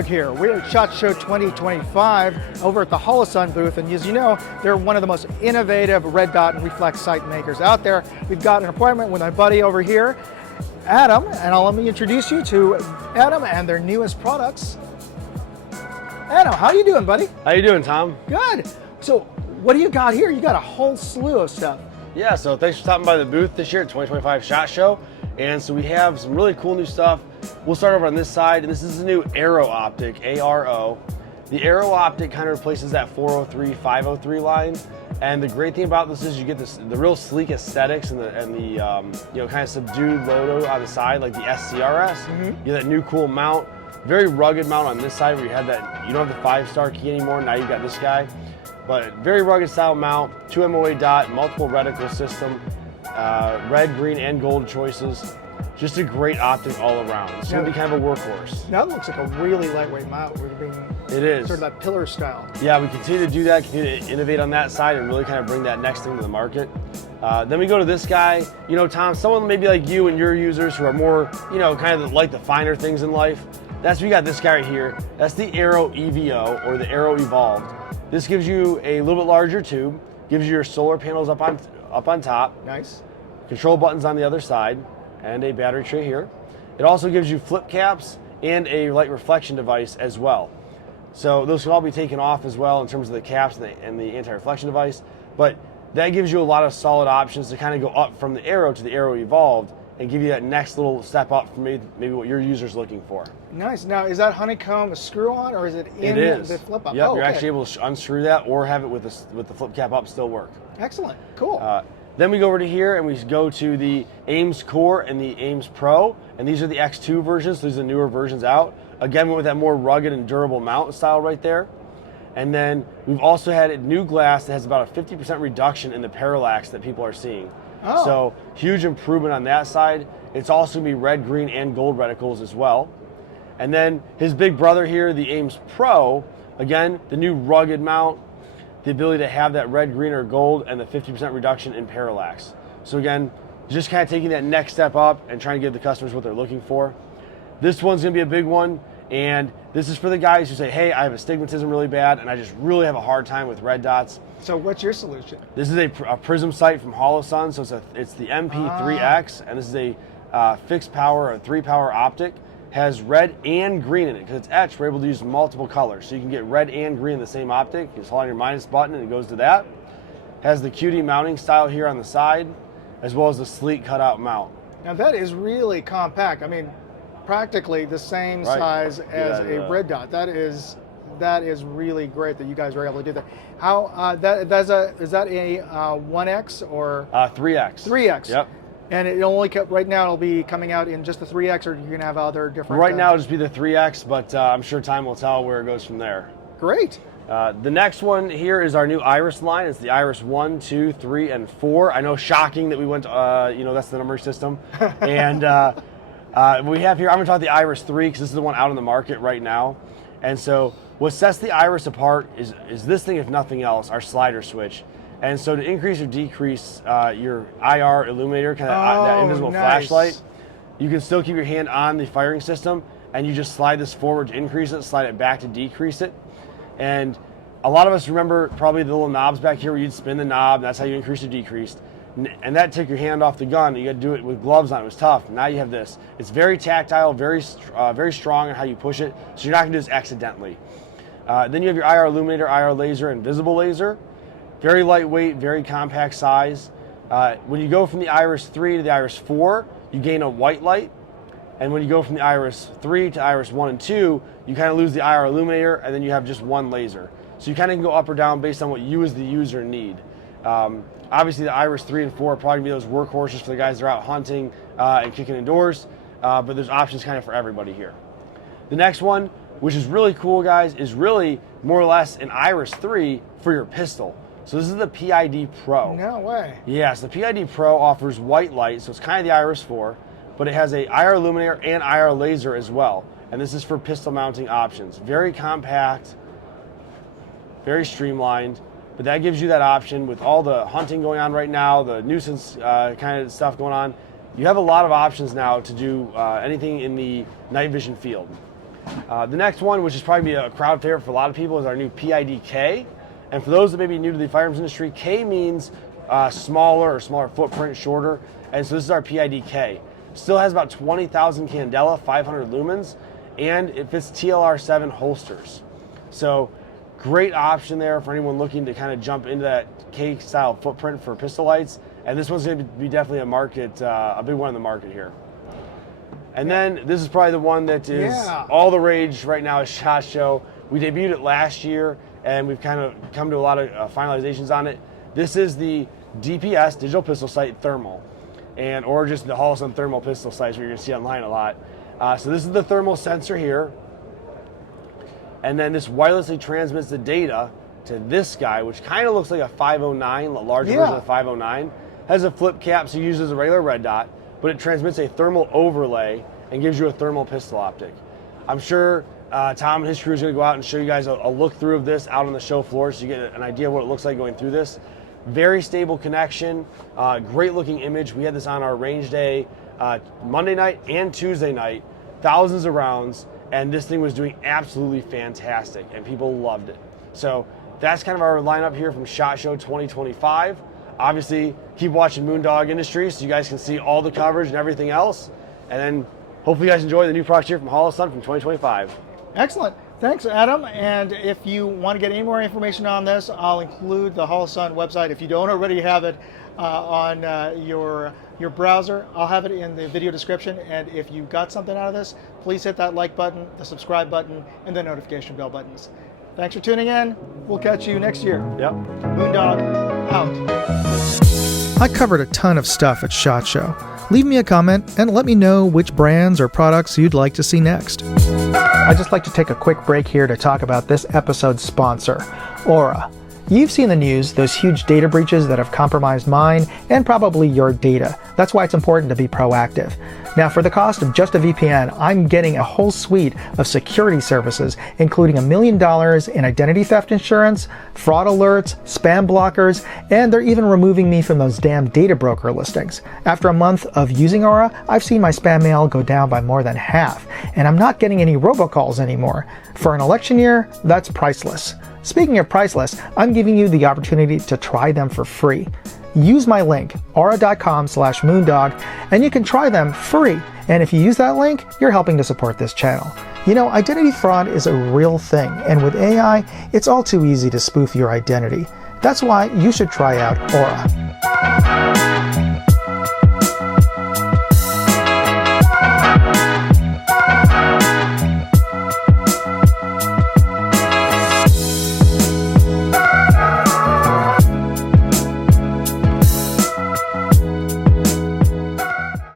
Moondog here. We're at SHOT Show 2025 over at the Holosun booth, and as you know, they're one of the most innovative red dot and reflex sight makers out there. We've got an appointment with my buddy over here, Adam, and let me introduce you to Adam and their newest products. Adam, how you doing, buddy? How you doing, Tom? Good. So, what do you got here? You got a whole slew of stuff. Yeah, so thanks for stopping by the booth this year at 2025 SHOT Show. And so we have some really cool new stuff. We'll start over on this side, and this is the new Aero Optic, A-R-O. The Aero Optic kind of replaces that 403, 503 line. And the great thing about this is you get the real sleek aesthetics and the kind of subdued logo on the side, like the SCRS. Mm-hmm. You get that new cool mount, very rugged mount on this side where you had that, you don't have the 5-star key anymore, now you got this guy. But very rugged style mount, 2 MOA dot, multiple reticle system, red, green, and gold choices. Just a great optic all around. It's going to be kind of a workhorse. Now it looks like a really lightweight mount. It is. Sort of that pillar style. Yeah, we continue to do that, continue to innovate on that side and really kind of bring that next thing to the market. Then we go to this guy. You know, Tom, someone maybe like you and your users who are more, kind of like the finer things in life. We got this guy right here. That's the Aero EVO, or the Aero Evolved. This gives you a little bit larger tube, gives you your solar panels up on top. Nice. Control buttons on the other side, and a battery tray here. It also gives you flip caps and a light reflection device as well. So those can all be taken off as well in terms of the caps and the anti-reflection device. But that gives you a lot of solid options to kind of go up from the Aero to the Aero Evolved and give you that next little step up from maybe what your user's looking for. Nice. Now, is that honeycomb a screw-on, or is it in the flip-up? Yep, you're actually able to unscrew that or have it with the flip cap up still work. Excellent. Cool. Then we go over to here and we go to the Ames Core and the Ames Pro, and these are the X2 versions. These are the newer versions out. Again, went with that more rugged and durable mount style right there. And then we've also had a new glass that has about a 50% reduction in the parallax that people are seeing. Oh. So huge improvement on that side. It's also going to be red, green, and gold reticles as well. And then his big brother here, the Ames Pro, again, the new rugged mount, the ability to have that red, green, or gold, and the 50% reduction in parallax. So again, just kind of taking that next step up and trying to give the customers what they're looking for. This one's going to be a big one, and this is for the guys who say, hey, I have astigmatism really bad, and I just really have a hard time with red dots. So what's your solution? This is a prism sight from Holosun, so it's the MP3X, and this is a fixed power, a 3-power optic. Has red and green in it. Because it's etched, we're able to use multiple colors. So you can get red and green in the same optic. You just hold on your minus button and it goes to that. Has the QD mounting style here on the side, as well as the sleek cutout mount. Now that is really compact. I mean, practically the same size as a red dot. That is really great that you guys were able to do that. How is that a 1X or 3X? 3X. Yep. And it only right now it'll be coming out in just the 3X, or you're gonna have other different. Right now it'll just be the 3X, but I'm sure time will tell where it goes from there. Great. The next one here is our new Iris line. It's the Iris 1, 2, 3, and 4. I know, shocking that we went. That's the number system. And we have here. I'm gonna talk the Iris 3 because this is the one out on the market right now. And so what sets the Iris apart is this thing, if nothing else, our slider switch. And so to increase or decrease your IR illuminator, kind of that invisible flashlight, you can still keep your hand on the firing system, and you just slide this forward to increase it, slide it back to decrease it. And a lot of us remember probably the little knobs back here where you'd spin the knob, and that's how you increase or decrease. And that took your hand off the gun. You got to do it with gloves on. It was tough. Now you have this. It's very tactile, very strong in how you push it, so you're not going to do this accidentally. Then you have your IR illuminator, IR laser, and visible laser. Very lightweight, very compact size. When you go from the Iris 3 to the Iris 4, you gain a white light. And when you go from the Iris 3 to Iris 1 and 2, you kind of lose the IR illuminator, and then you have just one laser. So you kind of can go up or down based on what you as the user need. Obviously, the Iris 3 and 4 are probably going to be those workhorses for the guys that are out hunting and kicking indoors, but there's options kind of for everybody here. The next one, which is really cool, guys, is really more or less an Iris 3 for your pistol. So this is the PID Pro. No way. Yes, the PID Pro offers white light, so it's kind of the Iris 4, but it has a IR illuminator and IR laser as well. And this is for pistol mounting options. Very compact, very streamlined, but that gives you that option with all the hunting going on right now, the nuisance kind of stuff going on. You have a lot of options now to do anything in the night vision field. The next one, which is probably a crowd favorite for a lot of people, is our new PID-K. And for those that may be new to the firearms industry, K means smaller footprint, shorter. And so this is our PID-K. Still has about 20,000 candela, 500 lumens, and it fits TLR7 holsters. So great option there for anyone looking to kind of jump into that K-style footprint for pistol lights. And this one's going to be definitely a big one in the market here. And then this is probably the one that is all the rage right now is SHOT Show. We debuted it last year, and we've kind of come to a lot of finalizations on it. This is the DPS, Digital Pistol Sight Thermal, or just the Holosun thermal pistol sights you're going to see online a lot. So this is the thermal sensor here. And then this wirelessly transmits the data to this guy, which kind of looks like a 509, a larger version of the 509. Has a flip cap, so it uses a regular red dot, but it transmits a thermal overlay and gives you a thermal pistol optic. I'm sure Tom and his crew is going to go out and show you guys a look through of this out on the show floor so you get an idea of what it looks like going through this. Very stable connection, great looking image. We had this on our range day Monday night and Tuesday night, thousands of rounds, and this thing was doing absolutely fantastic, and people loved it. So that's kind of our lineup here from SHOT Show 2025. Obviously, keep watching Moondog Industries so you guys can see all the coverage and everything else. And then hopefully you guys enjoy the new products here from Holosun from 2025. Excellent. Thanks, Adam. And if you want to get any more information on this, I'll include the Holosun website. If you don't already have it on your browser, I'll have it in the video description. And if you got something out of this, please hit that like button, the subscribe button, and the notification bell buttons. Thanks for tuning in. We'll catch you next year. Yep. Moondog out. I covered a ton of stuff at SHOT Show. Leave me a comment and let me know which brands or products you'd like to see next. I'd just like to take a quick break here to talk about this episode's sponsor, Aura. You've seen the news, those huge data breaches that have compromised mine and probably your data. That's why it's important to be proactive. Now, for the cost of just a VPN, I'm getting a whole suite of security services, including $1 million in identity theft insurance, fraud alerts, spam blockers, and they're even removing me from those damn data broker listings. After a month of using Aura, I've seen my spam mail go down by more than half, and I'm not getting any robocalls anymore. For an election year, that's priceless. Speaking of priceless, I'm giving you the opportunity to try them for free. Use my link, aura.com/moondog, and you can try them free. And if you use that link, you're helping to support this channel. You know, identity fraud is a real thing, and with AI, it's all too easy to spoof your identity. That's why you should try out Aura.